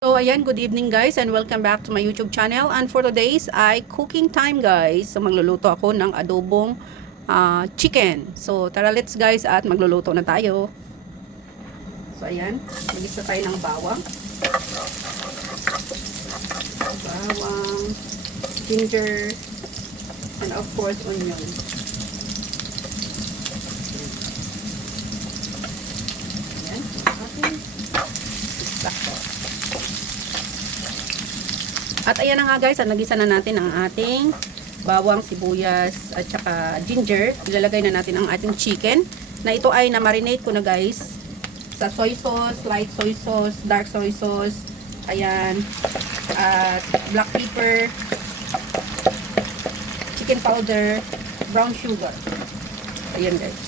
So, ayan, good evening guys and welcome back to my YouTube channel. And for today's ay cooking time guys. So, magluluto ako ng adobong chicken. So, tara let's guys at magluluto na tayo. So, ayan, mag-isa tayo ng bawang. Bawang, ginger, and of course, onion. Ayan, ating sakto. At ayan na nga guys, nagisa na natin ang ating bawang, sibuyas, at saka ginger. Ilalagay na natin ang ating chicken. Na ito ay na-marinate ko na guys. Sa soy sauce, light soy sauce, dark soy sauce. Ayan. At black pepper. Chicken powder. Brown sugar. Ayan guys.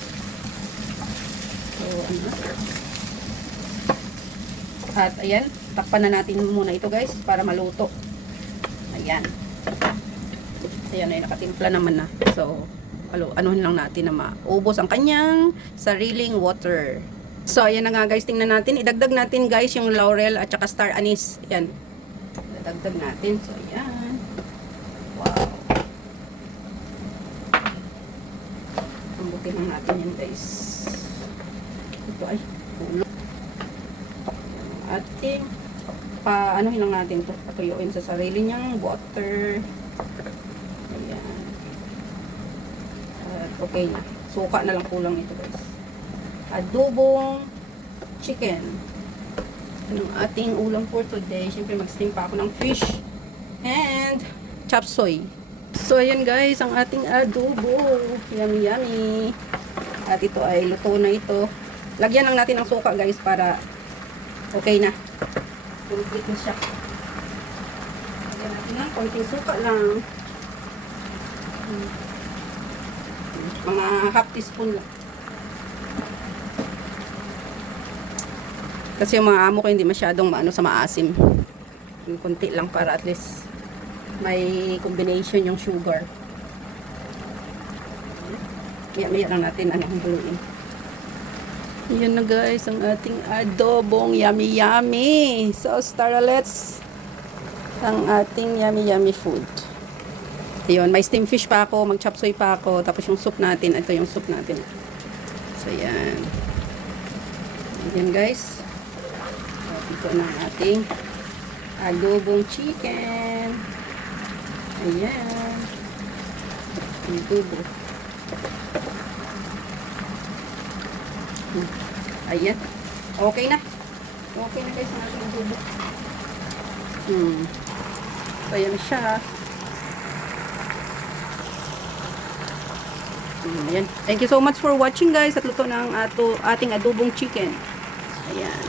So, ano. At ayan, takpan na natin muna ito guys para maluto. Ayan. Ayan ay nakatimpla naman na. So, anuhin lang natin na maubos ang kanyang sariling water. So, ayan na nga guys. Tingnan natin. Idagdag natin guys yung laurel at saka star anise. Ayan. Idagdag natin. So, ayan. Wow. Ambutin lang natin yan guys. Ito ay ulo. Ating anuhin lang natin ito, patuyuin sa sarili niyang water. Ayan. At okay na. Suka na lang kulang ito guys. Adobong chicken. Ang ating ulam for today. Siyempre mag-steam pa ako ng fish and chop suey. So ayan guys, ang ating adobo. Yummy yummy. At ito ay luto na ito. Lagyan lang natin ng suka guys para okay na. Complete na siya. Lagyan natin ng konting suka lang. Mga half teaspoon lang. Kasi yung mga amo ko hindi masyadong sa maasim. Yung konti lang para at least may combination yung sugar. Maya lang natin haluin. Yan na guys, ang ating adobong yummy yummy. So, tara let's ang ating yummy yummy food. Ayun, may steam fish pa ako, mag chop suey pa ako, tapos yung soup natin, ito yung soup natin. So, yan. Ayan guys. Ito na ang ating adobong chicken. Ayan. Adobo. Ayan. Okay na. Okay na guys ang ating adobo. So, ayan siya. Ayan. Thank you so much for watching guys. At luto na ang ating adobong chicken. Ayan.